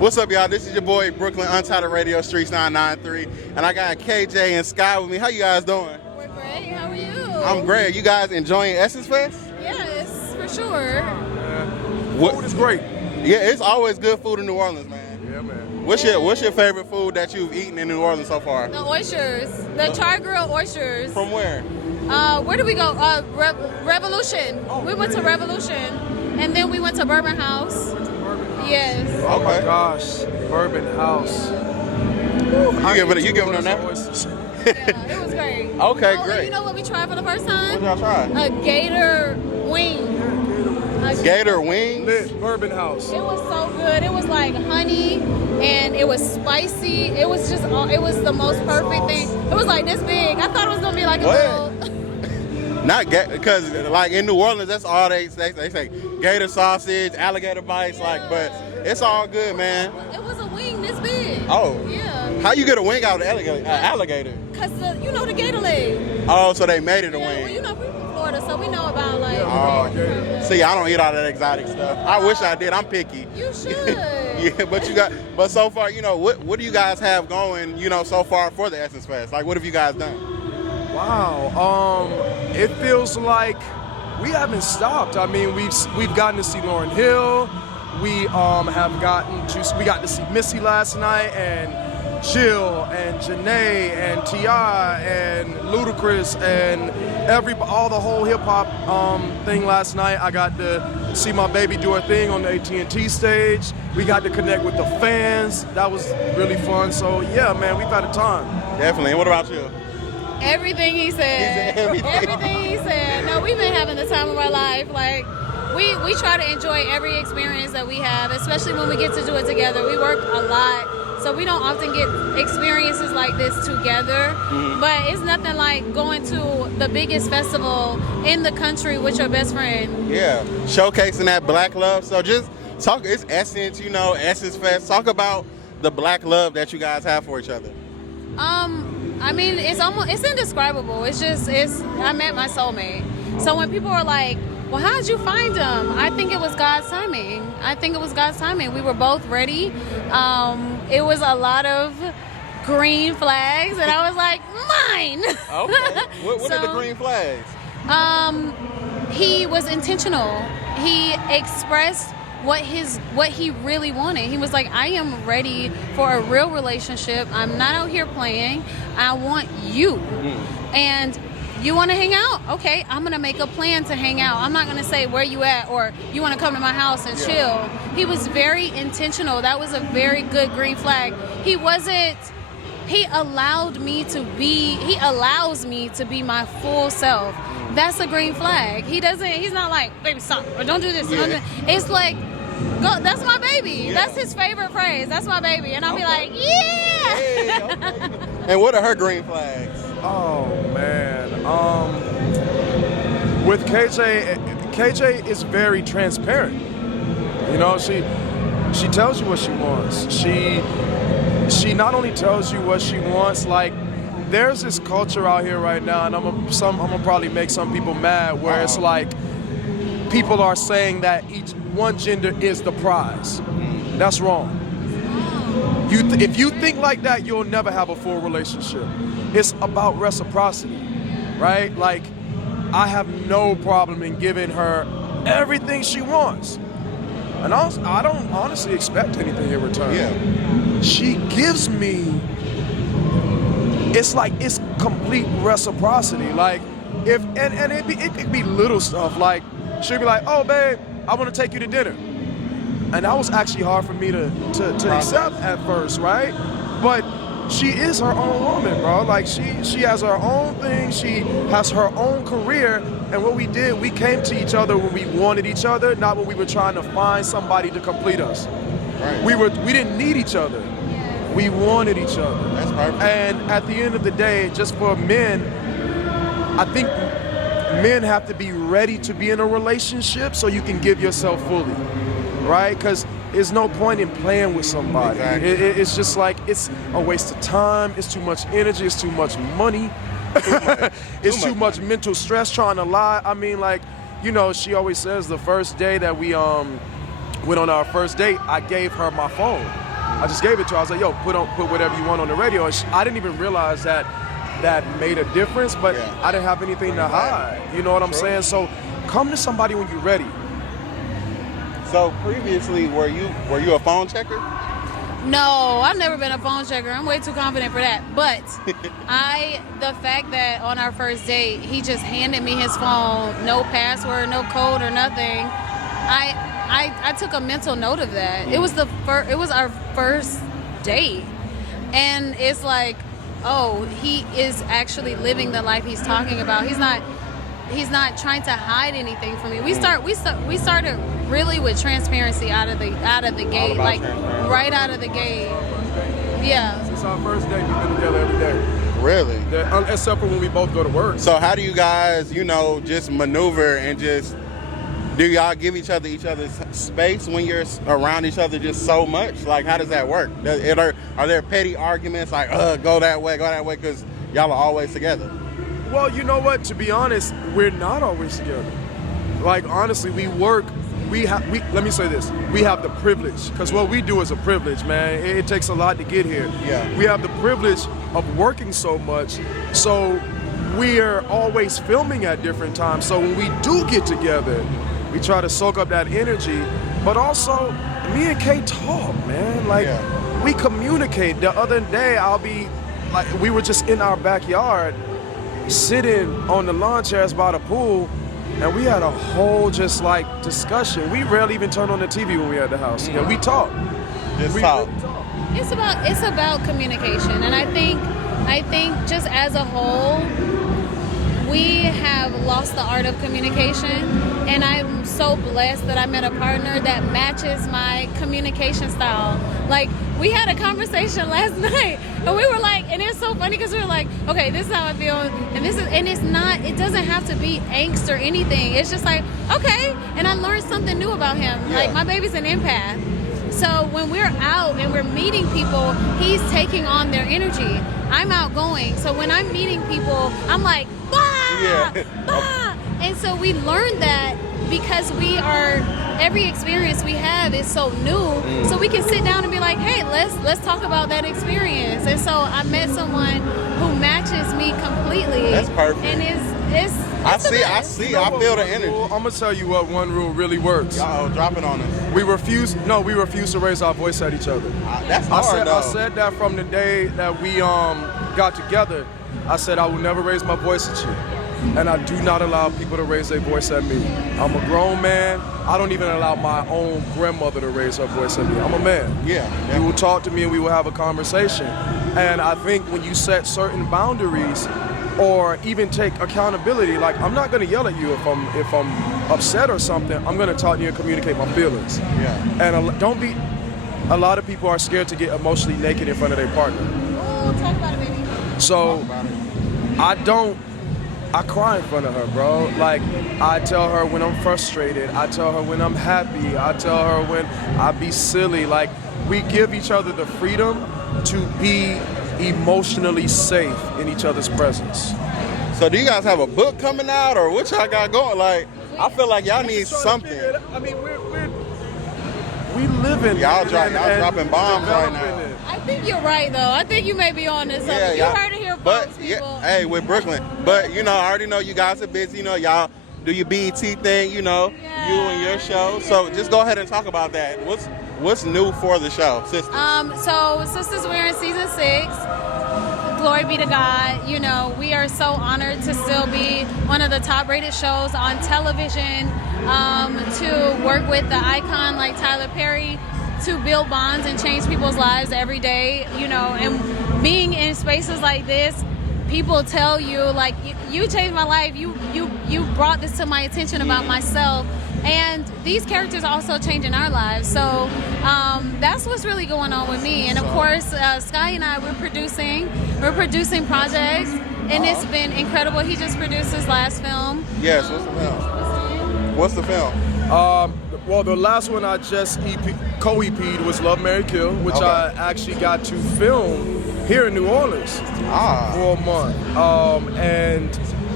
What's up, y'all? This is your boy Brooklyn Untitled Radio Streets 993, and I got KJ and Sky with me. How you guys doing? We're great. How are you? I'm great. You guys enjoying Essence Fest? Yes, for sure. Food is great. Yeah, it's always good food in New Orleans, man. Yeah, man. What's your favorite food that you've eaten in New Orleans so far? The oysters, the char-grilled oysters. From where? Where did we go? Revolution. We went to Revolution, and then we went to Bourbon House. Yes. Oh my gosh, Bourbon House. You giving them that? Yeah, it was great. Okay, Oh, great. and you know what we tried for the first time? What y'all try? A gator wing. Gator wings? Lit Bourbon House. It was so good. It was like honey, and it was spicy. It was just, it was the most perfect thing. It was like this big. I thought it was gonna be like a little. Not because like in New Orleans, that's all they say gator sausage, alligator bites, but it's all good, man. It was a wing this big. Oh. Yeah. How you get a wing out of alligator? Cause the gator leg. Oh, so they made it a Yeah, wing. well, you know, we're from Florida, so we know about like. Oh, gator. See, I don't eat all that exotic stuff. I wish I did. I'm picky. You should. Yeah, but so far, what do you guys have going, so far for the Essence Fest? Like, what have you guys done? Wow. It feels like we haven't stopped. I mean, we've gotten to see Lauryn Hill. We we got to see Missy last night, and Jill and Janae and T.I. and Ludacris and all the whole hip hop thing last night. I got to see my baby do her thing on the AT&T stage. We got to connect with the fans. That was really fun. So yeah, man, we've had a time. Definitely. And what about you? Everything he said. Everything he said. No, we've been having the time of our life. Like, we try to enjoy every experience that we have, especially when we get to do it together. We work a lot, so we don't often get experiences like this together. Mm-hmm. But it's nothing like going to the biggest festival in the country with your best friend. Yeah, showcasing that black love. So just talk, it's Essence, Essence Fest. Talk about the black love that you guys have for each other. I mean, it's indescribable. I met my soulmate. So when people are like, well, how'd you find him? I think it was God's timing. We were both ready. It was a lot of green flags, and I was like, mine. Okay. What are the green flags? He was intentional. He expressed what he really wanted. He was like, I am ready for a real relationship. I'm not out here playing. I want you. Mm-hmm. And you want to hang out? Okay, I'm going to make a plan to hang out. I'm not going to say where you at or you want to come to my house and chill. He was very intentional. That was a very good green flag. He allows me to be my full self. That's a green flag. He's not like, baby, stop, or don't do this. Yeah. Don't do. It's like, go, that's my baby. Yeah. That's his favorite phrase. That's my baby. And I'll be like, yeah. Hey, okay. And what are her green flags? Oh, man. With KJ is very transparent. She tells you what she wants. She not only tells you what she wants, like, there's this culture out here right now, and I'm gonna probably make some people mad, where it's like people are saying that each one gender is the prize. That's wrong. If you think like that, you'll never have a full relationship. It's about reciprocity, right? Like, I have no problem in giving her everything she wants, and I don't honestly expect anything in return. Yeah. She gives me. It's like it's complete reciprocity. Like, it could be little stuff. Like, she'll be like, "Oh, babe, I want to take you to dinner," and that was actually hard for me to accept at first, right? But she is her own woman, bro. Like, she has her own thing. She has her own career. And what we did, we came to each other when we wanted each other, not when we were trying to find somebody to complete us. Right. We didn't need each other. We wanted each other. That's perfect. And at the end of the day, just for men, I think men have to be ready to be in a relationship so you can give yourself fully, right? Because there's no point in playing with somebody. Exactly. It's just like, it's a waste of time. It's too much energy. It's too much money. It's too much mental stress trying to lie. I mean, like, she always says the first day that we went on our first date, I gave her my phone. I just gave it to her. I was like, yo, put whatever you want on the radio. And I didn't even realize that made a difference, but I didn't have anything to hide. You know what I'm saying? So come to somebody when you're ready. So previously, were you a phone checker? No, I've never been a phone checker. I'm way too confident for that. But the fact that on our first date, he just handed me his phone, no password, no code or nothing. I took a mental note of that. It was our first date. And it's like, oh, he is actually living the life he's talking about. He's not trying to hide anything from me. We started really with transparency out of the gate, like right out of the gate. Yeah. Since our first date, we've been together every day. Really? Except for when we both go to work. So how do you guys, just maneuver and just do y'all give each other's space when you're around each other just so much? Like, how does that work? Are there petty arguments like, go that way, because y'all are always together? Well, you know what? To be honest, we're not always together. Like, honestly, we work. Let me say this. We have the privilege, because what we do is a privilege, man. It takes a lot to get here. Yeah. We have the privilege of working so much, so we are always filming at different times. So when we do get together, we try to soak up that energy, but also me and Kay talk, man. Like, we communicate. The other day, we were just in our backyard, sitting on the lawn chairs by the pool, and we had a whole discussion. We rarely even turn on the TV when we're at the house. Mm-hmm. We talk. We talk. It's about communication, and I think just as a whole, we have lost the art of communication. And I'm so blessed that I met a partner that matches my communication style. Like, we had a conversation last night, and we were like, and it's so funny because we were like, okay, this is how I feel, and it doesn't have to be angst or anything. It's just like, okay, and I learned something new about him. Yeah. Like, my baby's an empath. So when we're out and we're meeting people, he's taking on their energy. I'm outgoing. So when I'm meeting people, I'm like, bah, bah. And so we learned that because every experience we have is so new, so we can sit down and be like, hey, let's talk about that experience. And so I met someone who matches me completely. That's perfect. And it's I feel the energy. I'm gonna tell you what one rule really works. Drop it on us. We refuse to raise our voice at each other. That's hard, I said that from the day that we got together. I said I will never raise my voice at you. And I do not allow people to raise their voice at me. I'm a grown man. I don't even allow my own grandmother to raise her voice at me. I'm a man. Yeah. You will talk to me and we will have a conversation. And I think when you set certain boundaries or even take accountability, like, I'm not gonna yell at you if I'm upset or something. I'm gonna talk to you and communicate my feelings. Yeah. And a lot of people are scared to get emotionally naked in front of their partner. Oh, talk about it, baby. So I cry in front of her, bro. Like, I tell her when I'm frustrated. I tell her when I'm happy. I tell her when I be silly. Like, we give each other the freedom to be emotionally safe in each other's presence. So do you guys have a book coming out, or what y'all got going? Like, I feel like y'all need something. I mean, we live in y'all dropping bombs right now. I think you're right, though. I think you may be on this. Yeah, you heard it here, folks, people. Hey, with Brooklyn. But, I already know you guys are busy. Y'all do your BET thing, you and your show. So just go ahead and talk about that. What's new for the show, Sistas? So Sistas, we're in season 6. Glory be to God. We are so honored to still be one of the top-rated shows on television, to work with the icon like Tyler Perry, to build bonds and change people's lives every day, and being in spaces like this, people tell you, like, you changed my life, you brought this to my attention about myself, and these characters are also changing our lives. So that's what's really going on with me. And of course, Skyh and I, we're producing projects, and it's been incredible. He just produced his last film. Yes, what's the film? Well, the last one I just co-EP'd was Love, Marry, Kill, which I actually got to film here in New Orleans for a month. And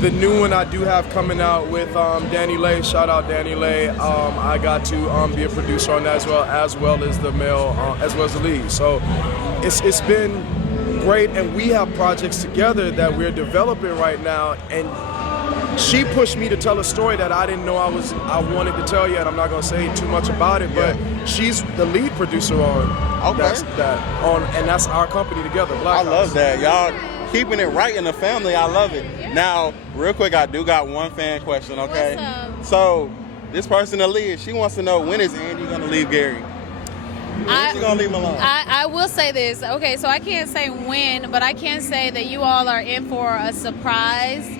The new one I do have coming out with Danny Lay. Shout out Danny Lay. I got to be a producer on that as well as the male, as well as the lead. So it's been great, and we have projects together that we're developing right now. And she pushed me to tell a story that I didn't know I wanted to tell yet. I'm not gonna say too much about it, but she's the lead producer on and that's our company together. Black I love that, y'all keeping it right in the family. I love it. Now, real quick, I do got one fan question. Okay, What's up? So this person, Aaliyah, she wants to know, when is Andy gonna leave Gary? When's she gonna leave him alone? I will say this. Okay, so I can't say when, but I can say that you all are in for a surprise.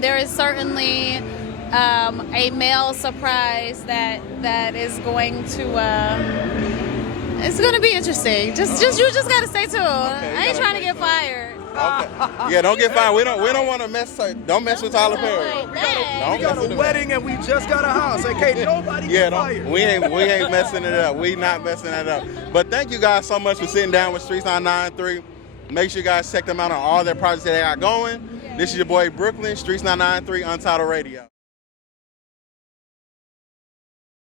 There is certainly a male surprise that is going to. It's going to be interesting. Just you just got to stay tuned. Okay, I ain't trying to get fired. Okay. Yeah, don't get fired. We don't want to mess. Don't mess with Tyler Perry. We got a wedding and we just got a house. Okay, nobody get fired. We ain't messing it up. We not messing it up. But thank you guys so much for sitting down with Streets 993. Make sure you guys check them out on all their projects that they got going. This is your boy Brooklyn, Streets 993, Untitled Radio.